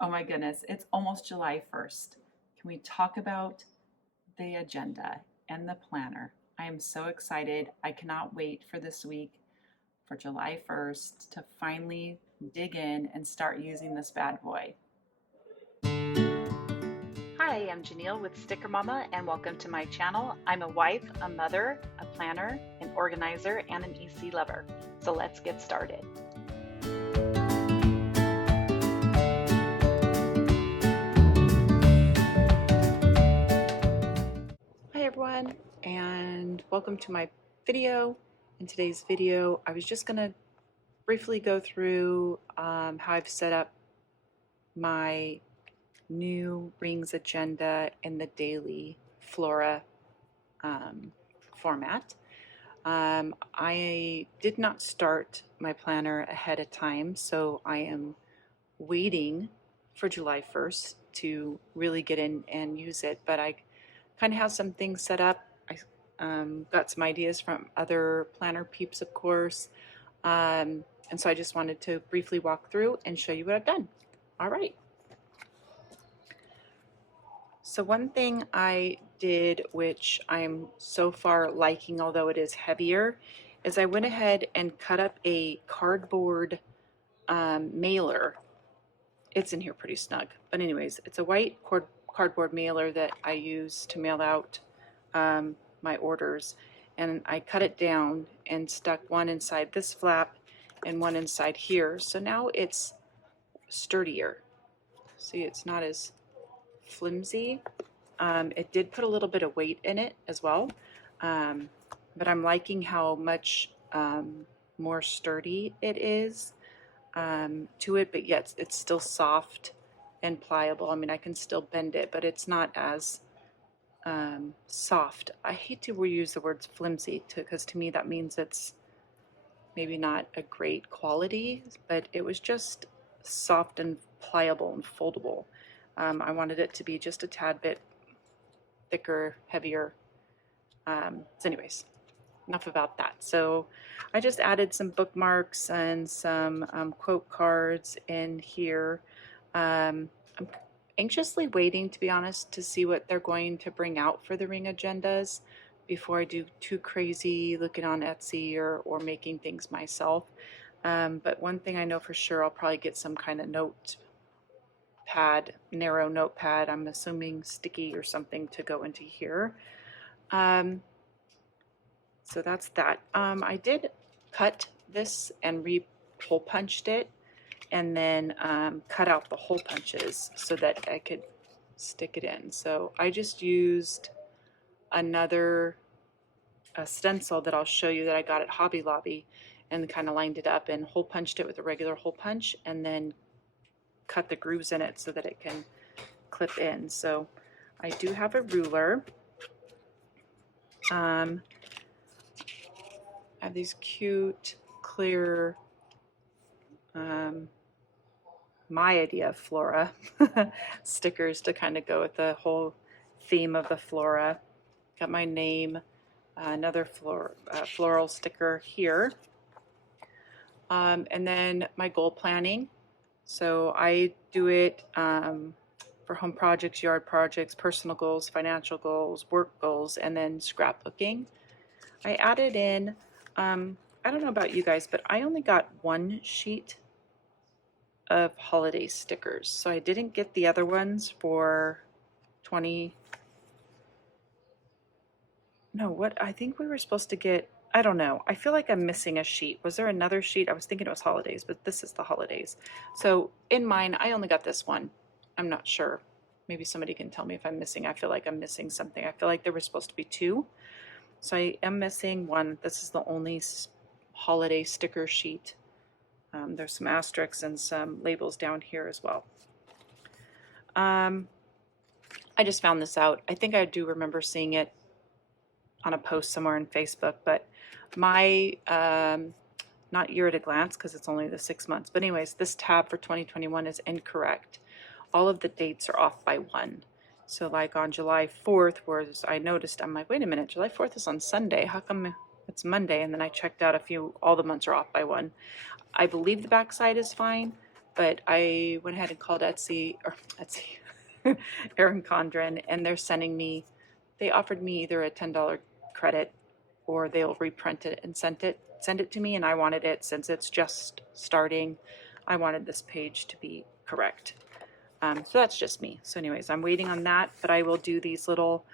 Oh my goodness, it's almost July 1st. Can we talk about the agenda and the planner? I am so excited. I cannot wait for this week, for July 1st, to finally dig in and start using this bad boy. Hi, I'm Jenille with Sticker Mama, and welcome to my channel. I'm a wife, a mother, a planner, an organizer, and an EC lover. So let's get started. Hi everyone, and welcome to my video. In today's video, I was just going to briefly go through how I've set up my new rings agenda in the daily Flora format. I did not start my planner ahead of time, so I am waiting for July 1st to really get in and use it, but I kind of have some things set up. I got some ideas from other planner peeps, of course, and so I just wanted to briefly walk through and show you what I've done. All right. So one thing I did, which I'm so far liking, although it is heavier, is I went ahead and cut up a cardboard mailer. It's in here pretty snug, but anyways, it's a white cardboard mailer that I use to mail out my orders, and I cut it down and stuck one inside this flap and one inside here, so now it's sturdier. See, it's not as flimsy. It did put a little bit of weight in it as well, but I'm liking how much more sturdy it is to it, but yet it's still soft and pliable. I mean, I can still bend it, but it's not as soft. I hate to reuse the words flimsy because to me that means it's maybe not a great quality, but it was just soft and pliable and foldable. I wanted it to be just a tad bit thicker, heavier. So anyways, enough about that. So I just added some bookmarks and some quote cards in here. I'm anxiously waiting, to be honest, to see what they're going to bring out for the ring agendas before I do too crazy looking on Etsy or making things myself. But one thing I know for sure, I'll probably get some kind of notepad, narrow notepad, I'm assuming sticky or something to go into here. So that's that. I did cut this and hole punched it, and then cut out the hole punches so that I could stick it in. So I just used another stencil that I'll show you that I got at Hobby Lobby, and kind of lined it up and hole punched it with a regular hole punch, and then cut the grooves in it so that it can clip in. So I do have a ruler. I have these cute, clear, my idea of Flora stickers to kind of go with the whole theme of the Flora. Got my name, another floral sticker here. And then my goal planning. So I do it for home projects, yard projects, personal goals, financial goals, work goals, and then scrapbooking. I added in, I don't know about you guys, but I only got one sheet of holiday stickers. So I didn't get the other ones for 20. No, what? I think we were supposed to get, I don't know. I feel like I'm missing a sheet. Was there another sheet? I was thinking it was holidays, but this is the holidays. So in mine, I only got this one. I'm not sure. Maybe somebody can tell me if I'm missing. I feel like I'm missing something. I feel like there were supposed to be two. So I am missing one. This is the only holiday sticker sheet. There's some asterisks and some labels down here as well. I just found this out. I think I do remember seeing it on a post somewhere on Facebook, but my, not year at a glance because it's only the 6 months, but anyways, this tab for 2021 is incorrect. All of the dates are off by one. So like on July 4th, whereas I noticed, I'm like, wait a minute, July 4th is on Sunday. How come it's Monday? And then I checked out all the months are off by one. I believe the back side is fine. but I went ahead and called Erin Condren, and they're sending me, they offered me either a $10 credit or they'll reprint it and send it to me, and I wanted it, since it's just starting, I wanted this page to be correct. So that's just me. So anyways, I'm waiting on that, but I will do these little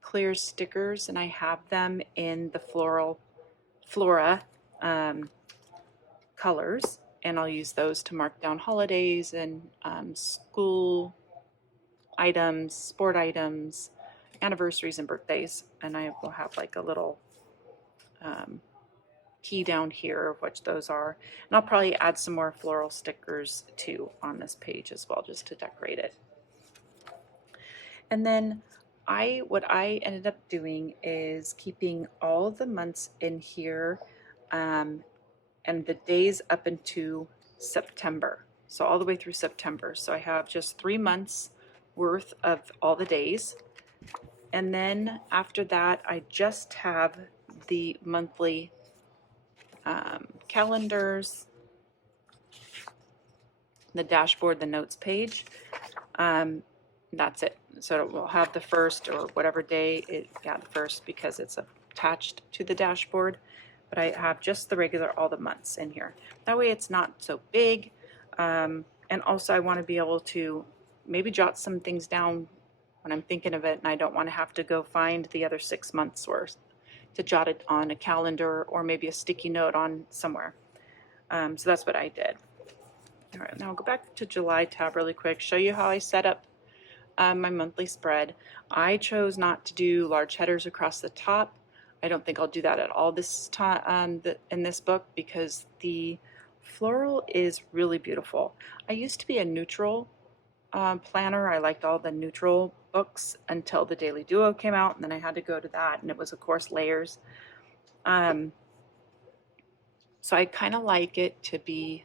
clear stickers, and I have them in the Flora colors, and I'll use those to mark down holidays and school items, sport items, anniversaries, and birthdays. And I will have like a little key down here of which those are. And I'll probably add some more floral stickers too on this page as well, just to decorate it. And then what I ended up doing is keeping all of the months in here and the days up into September. So all the way through September. So I have just 3 months worth of all the days. And then after that, I just have the monthly calendars, the dashboard, the notes page. That's it. So we'll have the first or whatever day the first, because it's attached to the dashboard. But I have just the regular, all the months in here. That way it's not so big. And also I want to be able to maybe jot some things down when I'm thinking of it, and I don't want to have to go find the other 6 months worth to jot it on a calendar or maybe a sticky note on somewhere. So that's what I did. All right, now I'll go back to July tab really quick, show you how I set up my monthly spread. I chose not to do large headers across the top. I don't think I'll do that at all this time in this book, because the floral is really beautiful. I used to be a neutral planner. I liked all the neutral books until the Daily Duo came out, and then I had to go to that, and it was of course layers. So I kind of like it to be,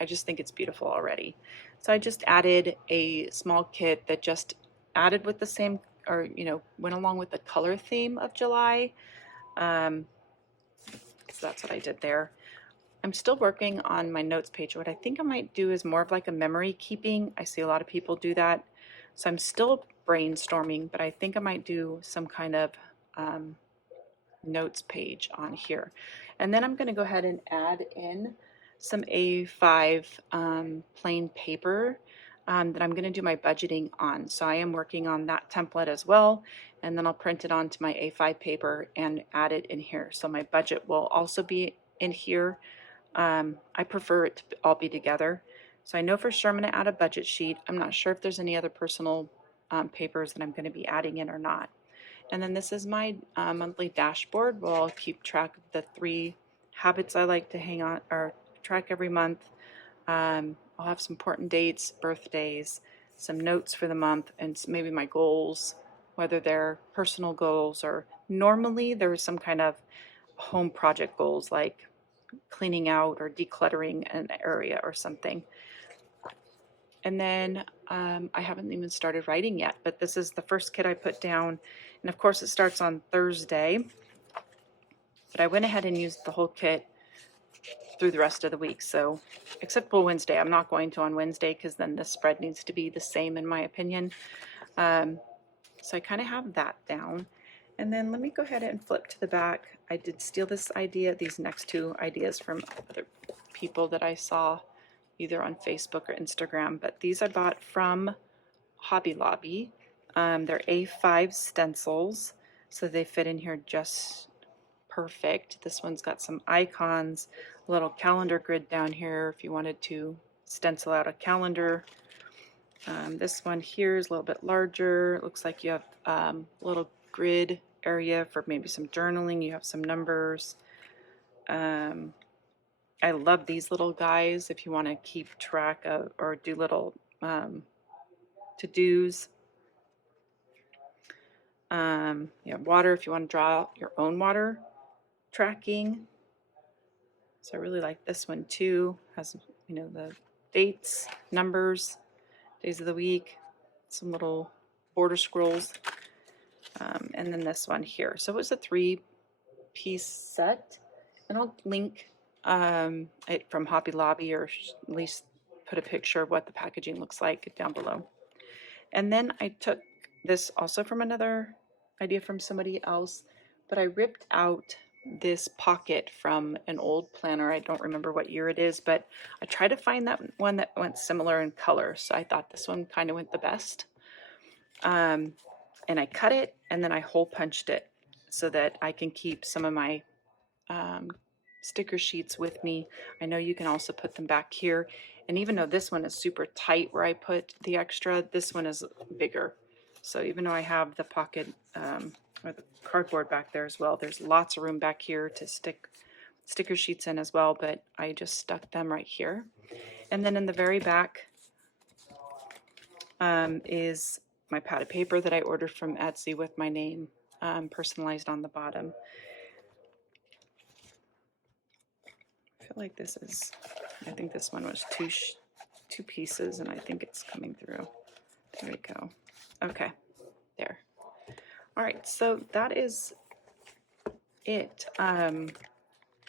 I just think it's beautiful already. So I just added a small kit that just added with the same, or went along with the color theme of July. So that's what I did there. I'm still working on my notes page. What I think I might do is more of like a memory keeping. I see a lot of people do that. So I'm still brainstorming, but I think I might do some kind of notes page on here. And then I'm going to go ahead and add in some A5 plain paper that I'm going to do my budgeting on. So I am working on that template as well, and then I'll print it onto my A5 paper and add it in here. So my budget will also be in here. I prefer it to all be together. So I know for sure I'm going to add a budget sheet. I'm not sure if there's any other personal papers that I'm going to be adding in or not. And then this is my monthly dashboard where I'll keep track of the 3 habits I like to hang on or track every month. I'll have some important dates, birthdays, some notes for the month, and maybe my goals, whether they're personal goals or normally there's some kind of home project goals like cleaning out or decluttering an area or something. And then I haven't even started writing yet, but this is the first kit I put down. And of course it starts on Thursday, but I went ahead and used the whole kit through the rest of the week. So except for Wednesday, I'm not going to on Wednesday because then the spread needs to be the same in my opinion. So I kind of have that down. And then let me go ahead and flip to the back. I did steal this idea, these next 2 ideas from other people that I saw either on Facebook or Instagram, but these I bought from Hobby Lobby. They're A5 stencils, so they fit in here just perfect. This one's got some icons, a little calendar grid down here if you wanted to stencil out a calendar. This one here is a little bit larger. It looks like you have a little grid area for maybe some journaling. You have some numbers. I love these little guys if you want to keep track of or do little to-dos. You have water if you want to draw your own water tracking. So I really like this one too. Has the dates, numbers, days of the week, some little border scrolls, and then this one here. So it was a 3-piece set, and I'll link from Hobby Lobby, or at least put a picture of what the packaging looks like down below. And then I took this also from another idea from somebody else, but I ripped out this pocket from an old planner. I don't remember what year it is, but I tried to find that one that went similar in color. So I thought this one kind of went the best. And I cut it and then I hole punched it so that I can keep some of my sticker sheets with me. I know you can also put them back here. And even though this one is super tight where I put the extra, this one is bigger. So even though I have the pocket or the cardboard back there as well, there's lots of room back here to stick sticker sheets in as well, but I just stuck them right here. And then in the very back is my pad of paper that I ordered from Etsy with my name personalized on the bottom. I feel like this is, I think this one was two pieces, and I think it's coming through. There we go. Okay, there. All right, so that is it.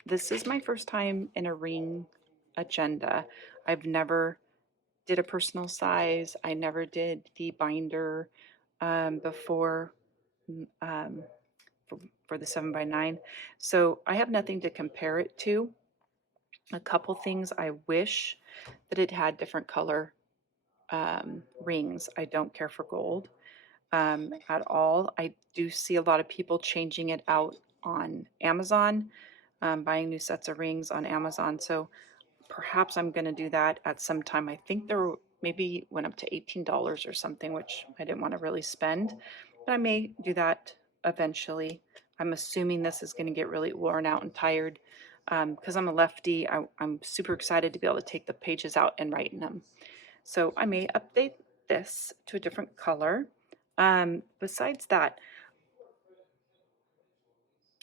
This is my first time in a ring agenda. I've never did a personal size. I never did the binder before um, for the 7x9. So I have nothing to compare it to. A couple things I wish that it had different color rings. I don't care for gold at all. I do see a lot of people changing it out on Amazon, buying new sets of rings on Amazon. So perhaps I'm going to do that at some time. I think there maybe went up to $18 or something, which I didn't want to really spend, but I may do that eventually. I'm assuming this is going to get really worn out and tired because I'm a lefty. I'm super excited to be able to take the pages out and write in them. So I may update this to a different color. Besides that,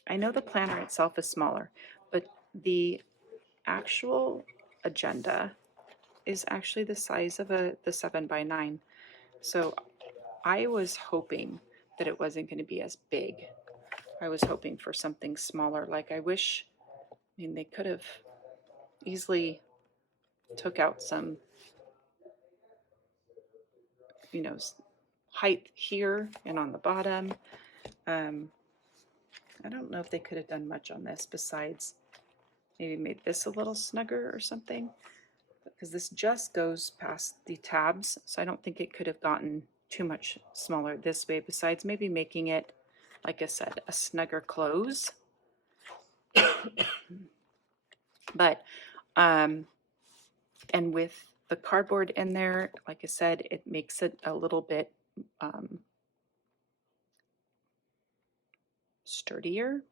I know the planner itself is smaller, but the actual agenda is actually the size of the 7x9. So I was hoping that it wasn't going to be as big. I was hoping for something smaller. Like I wish, I mean, they could have easily took out some, you know, height here and on the bottom. I don't know if they could have done much on this besides maybe made this a little snugger or something, because this just goes past the tabs, so I don't think it could have gotten too much smaller this way, besides maybe making it, like I said, a snugger close. But and with the cardboard in there, like I said, it makes it a little bit sturdier.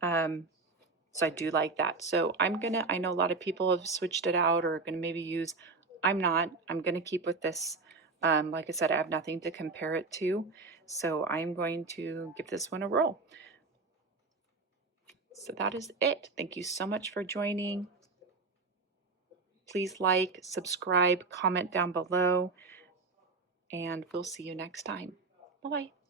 So I do like that. So I know a lot of people have switched it out or gonna maybe use, I'm not, I'm gonna keep with this. Like I said, I have nothing to compare it to. So I'm going to give this one a roll. So that is it. Thank you so much for joining. Please like, subscribe, comment down below, and we'll see you next time. Bye-bye.